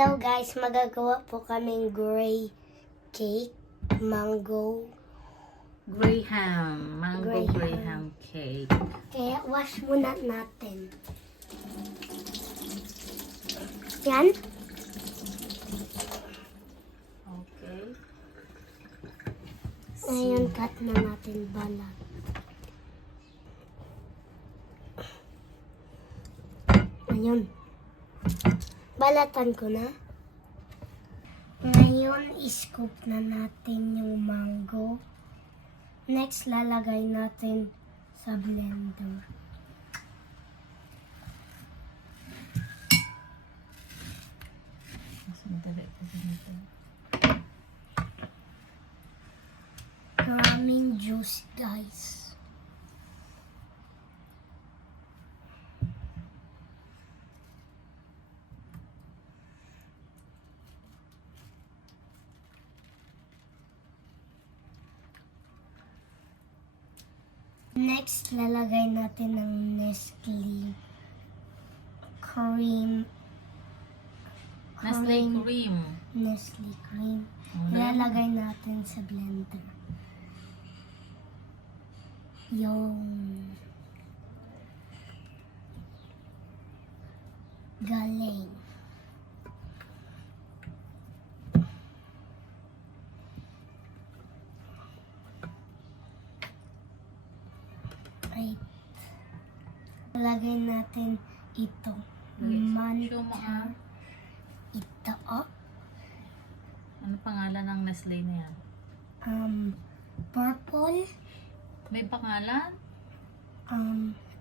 Hello guys, magagawa po kaming gray cake, mango Graham cake. Kaya wash muna natin. Yan. Okay. Ngayon cut na natin balat. Ayun. Balatan ko na. Ngayon, scoop na natin yung mango. Next, lalagay natin sa blender. Mas madali po dito. Maraming juice, guys. Next, lalagay natin ng Nestle cream. Nestle cream. Nestle cream. Okay. Ilalagay natin sa blender. Yung galing. Right. Lagay natin ito. Show mo, Ito, oh. Ano pangalan ng Nestle na yan? Purple. May pangalan?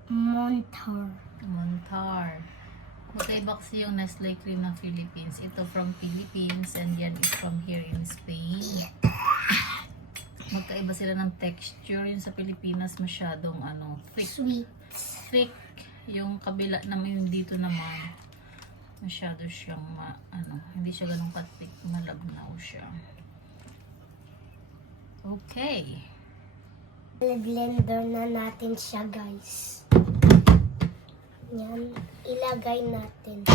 Montar. Montar. Magkaiba kasi yung Nestle cream ng Philippines. Ito from Philippines and yan is from here in Spain. Magkaiba sila ng texture. Yung sa Pilipinas masyadong thick. Sweet. Thick. Yung kabila naman, yung dito naman masyado siyang hindi siya ganun ka-thick. Malabnaw siya. Okay. Blender na natin siya, guys. Yan. Ilagay natin.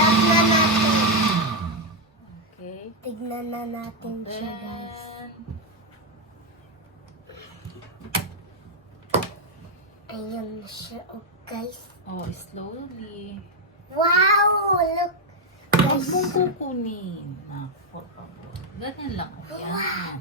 Tignan natin. Okay. Tignan na natin siya, guys. Ayan na siya, oh, guys. Oh, slowly. Wow! Look! Huwag Guys. mong kukunin. Ganyan lang. Yan.